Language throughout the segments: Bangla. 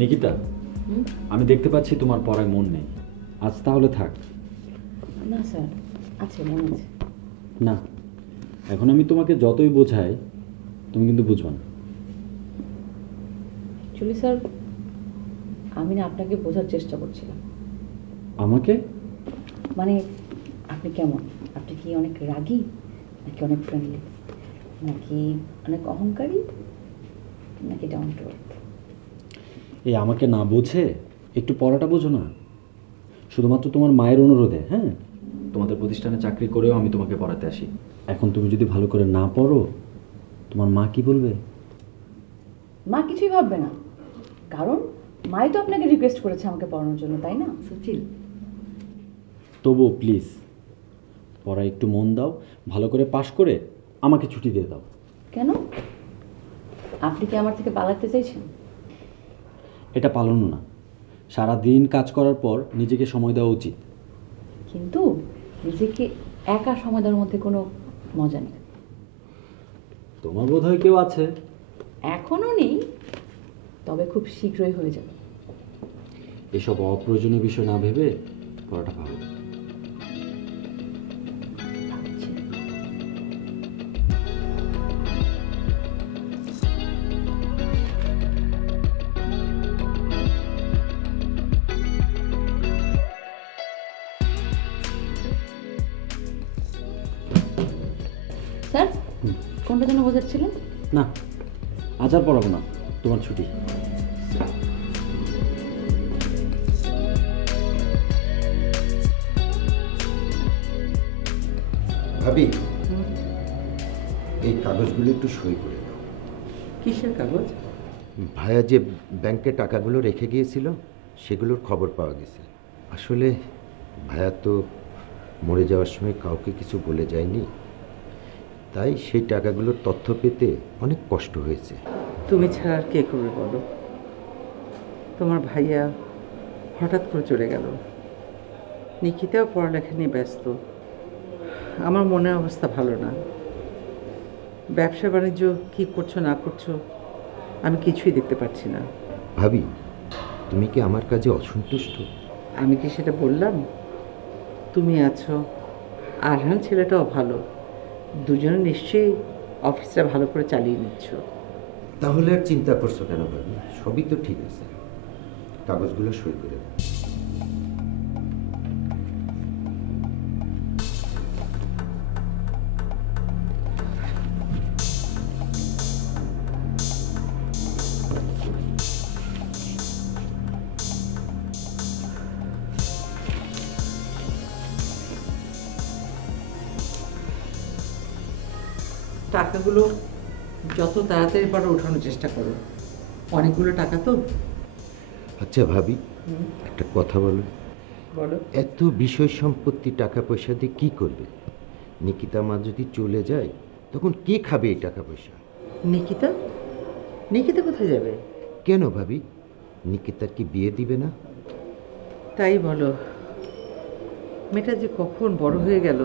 নিকিতা, আমি দেখতে পাচ্ছি তোমার পড়ায় মন নেই। আজ তাহলে থাক। না স্যার, আছে, মনে আছে। না, এখন আমি তোমাকে যতই বোঝাই তুমি কিন্তু বুঝবা না। অ্যাকচুয়ালি স্যার, আমি না আপনাকে বোঝার চেষ্টা করছিলাম। আমাকে? মানে আপনি কেমন? আপনি কি অনেক রাগী, নাকি অনেক ফ্রেন্ডলি, নাকি অনেক অহংকারী, নাকি ডাউন টু আর্থ? এই আমাকে না বুঝে একটু পড়াটা বোঝো না। শুধুমাত্র তোমার মায়ের অনুরোধে, হ্যাঁ, তোমাদের প্রতিষ্ঠানে চাকরি করেও আমি তোমাকে পড়াতে আসি। এখন তুমি যদি ভালো করে না পড়ো, তোমার মা কি বলবে? মা কিছুই ভাববে না, কারণ মাই তো আপনাকে রিকোয়েস্ট করেছে আমাকে পড়ানোর জন্য, তাই না সুচিল? তবুও প্লিজ পড়ায় একটু মন দাও, ভালো করে পাশ করে আমাকে ছুটি দিয়ে দাও। কেন? আপনি কি আমার থেকে পালাতে চাইছেন? এটা পালানো না, সারা দিন কাজ করার পর নিজেকে সময় দেওয়া উচিত। কিন্তু নিজেকে একা সময় দেওয়ার মধ্যে কোনো মজা নেই। তোমার বোধহয় কেউ আছে। এখনও নেই, তবে খুব শীঘ্রই হয়ে যাবে। এসব অপ্রয়োজনীয় বিষয় না ভেবে পড়াটা ভালো। স্যার, কোনটা যেন বোঝাচ্ছিলেন? না, আজ আর পড়াবো না, তোমার ছুটি। ভাবি, এই কাগজগুলো একটু সই করে দাও। কিসের কাগজ? ভাইয়া যে ব্যাংকে টাকাগুলো রেখে গিয়েছিল সেগুলোর খবর পাওয়া গেছে। আসলে ভাইয়া তো মরে যাওয়ার সময় কাউকে কিছু বলে যায়নি, তাই সেই টাকাগুলোর তথ্য পেতে অনেক কষ্ট হয়েছে। তুমি ছাড়া আর কে করবে বলো? তোমার ভাইয়া হঠাৎ করে চলে গেল, নিকিতাও পড়ালেখা নিয়ে ব্যস্ত। আমার মনের অবস্থা ভালো না। ব্যবসা বাণিজ্য কী করছো না করছো আমি কিছুই দেখতে পাচ্ছি না। ভাবি, তুমি কি আমার কাজে অসন্তুষ্ট? আমি কি সেটা বললাম? তুমি আছো, আরহান ছেলেটাও ভালো, দুজনে নিশ্চয়ই অফিসটা ভালো করে চালিয়ে নিচ্ছ। তাহলে আর চিন্তা করছো কেন ভাবি? সবই তো ঠিক আছে, কাগজগুলো সই করে দাও। টাকাগুলো যত তাড়াতাড়ি পারো ওঠানোর চেষ্টা করো, অনেকগুলো টাকা তো। আচ্ছা ভাবি, একটা কথা বলো। বলো। এত বিষয় সম্পত্তি, টাকা পয়সা দিয়ে কী করবে? নিকিতা মা যদি চলে যায় তখন কে খাবে এই টাকা পয়সা? নিকিতা? নিকিতা কোথায় যাবে? কেন ভাবি, নিকিতার কি বিয়ে দিবে না? তাই বলো। মেয়েটা যে কখন বড় হয়ে গেল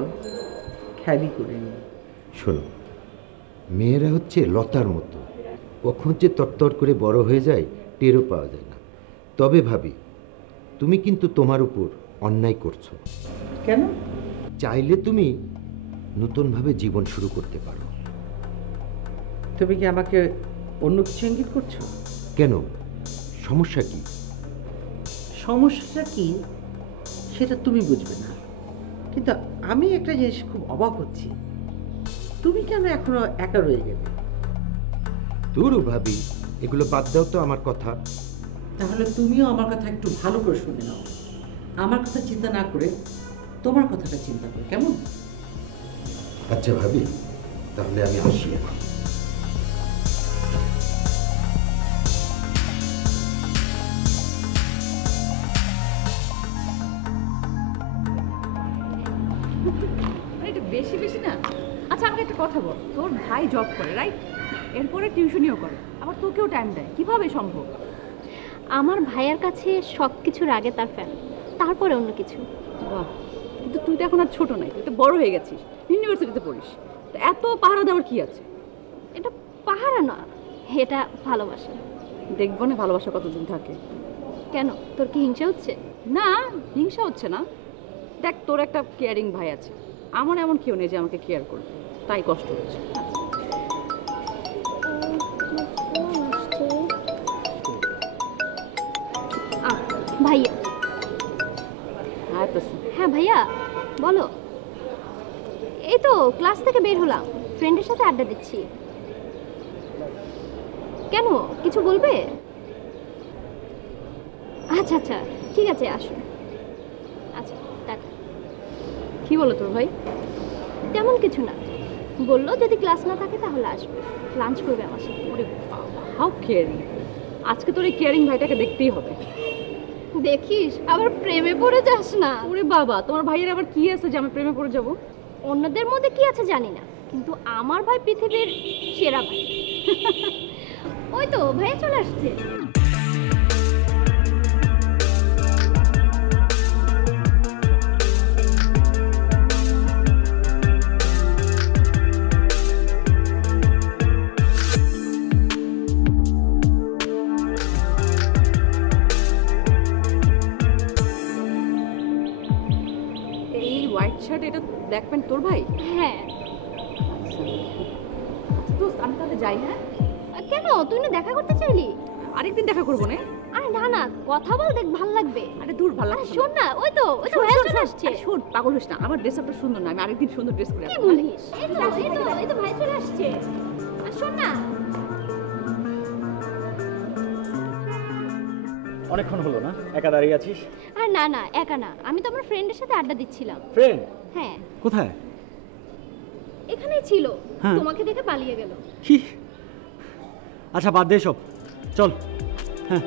খেয়ালই করিনি। শোনো, মেয়েরা হচ্ছে লতার মতো, কখন যে তরতর করে বড় হয়ে যায় টেরও পাওয়া যায় না। তবে ভাবি, তুমি কিন্তু তোমার উপর অন্যায় করছো। কেন? চাইলে তুমি নতুনভাবে জীবন শুরু করতে পারো। তুমি কি আমাকে অন্য কিছু ইঙ্গিত করছো? কেন, সমস্যা কি? সমস্যাটা কি সেটা তুমি বুঝবে না, কিন্তু আমি একটা জিনিস খুব অবাক হচ্ছি, তুমি কেন এখনো একা রয়ে গেলে? দূরও ভাবি, এগুলো বাদ দাও তো আমার কথা। তাহলে তুমিও আমার কথা একটু ভালো করে শুনে নাও। আমার কথা চিন্তা না করে তোমার কথাটা চিন্তা করো, কেমন? আচ্ছা ভাবি, তাহলে আমি আসি এখন। এটা বেশি বেশি না? আচ্ছা আমাকে একটা কথা বল, তোর ভাই জব করে রাইট, এরপরে টিউশনিও করে, আবার তোকেও টাইম দেয়, কিভাবে সম্ভব? আমার ভাইয়ের কাছে সব কিছুর আগে তার ফ্যামিলি, তারপরে অন্য কিছু। বাহ, কিন্তু তুই তো এখন আর ছোট নাই, তুই তো বড় হয়ে গেছিস, ইউনিভার্সিটিতে পড়িস, তো এত পাহারা দেওয়ার কি আছে? এটা পাহারা না, এটা ভালোবাসা। দেখবো না ভালোবাসা কতদিন থাকে। কেন, তোর কি হিংসা হচ্ছে? না, হিংসা হচ্ছে না। দেখ, তোর একটা কেয়ারিং ভাই আছে, আমার এমন কেউ নেই যে আমাকে কেয়ার করবে, তাই কষ্ট হচ্ছে। ভাইয়া। হ্যাঁ প্রশ্ন। হ্যাঁ ভাইয়া, বলো। এই তো ক্লাস থেকে বের হলাম, ফ্রেন্ডের সাথে আড্ডা দিচ্ছি। কেন, কিছু বলবে? আচ্ছা আচ্ছা, ঠিক আছে, আসুন। আচ্ছা, টাটা। কি বলো তোর ভাই? তেমন কিছু না, বললো যদি ক্লাস না থাকে তাহলে আসবে, লাঞ্চ করবে আমার সাথে। ওরে বাবা, হাউ কেয়ারিং! আজকে তোর এই কেয়ারিং ভাইটাকে দেখতেই হবে। দেখিস আবার প্রেমে পড়ে যাস না। ওরে বাবা, তোমার ভাইয়ের আবার কি আছে যে আমি প্রেমে পড়ে যাব? অন্যদের মধ্যে কি আছে জানি না, কিন্তু আমার ভাই পৃথিবীর সেরা ভাই। ওই তো ভাইয়া চলে আসছে। এই হোয়াইট শার্ট, এটা ব্ল্যাক প্যান্ট তোর ভাই? হ্যাঁ। দোস্ত, আমি তাহলে যাই। হ্যাঁ, কেন, তুই না দেখা করতে চাইলি? আরেকদিন দেখা করবো না? আরে না না, কথা বল, দেখ ভাল লাগবে। আরে দূর, ভালো আরে লাগছে না। শোন না, ওই তো ভাইয়া চলে আসছে। আরে শোন, পাগল হোস না, আমার ড্রেস আপটা সুন্দর না, আমি আরেকদিন সুন্দর ড্রেস করে কি আসবো। বলিস? এই তো ভাই চলে আসছে। আর শোন না, অনেকক্ষণ হলো না একা দাঁড়িয়ে আছিস? আর না না, একা না, আমি তো আমার ফ্রেন্ডের সাথে আড্ডা দিচ্ছিলাম। ফ্রেন্ড? হ্যাঁ, কোথায়? এখানেই ছিল, হ্যাঁ। তোমাকে দেখে পালিয়ে গেল। কি? আচ্ছা বাদ দে সব, চল। হ্যাঁ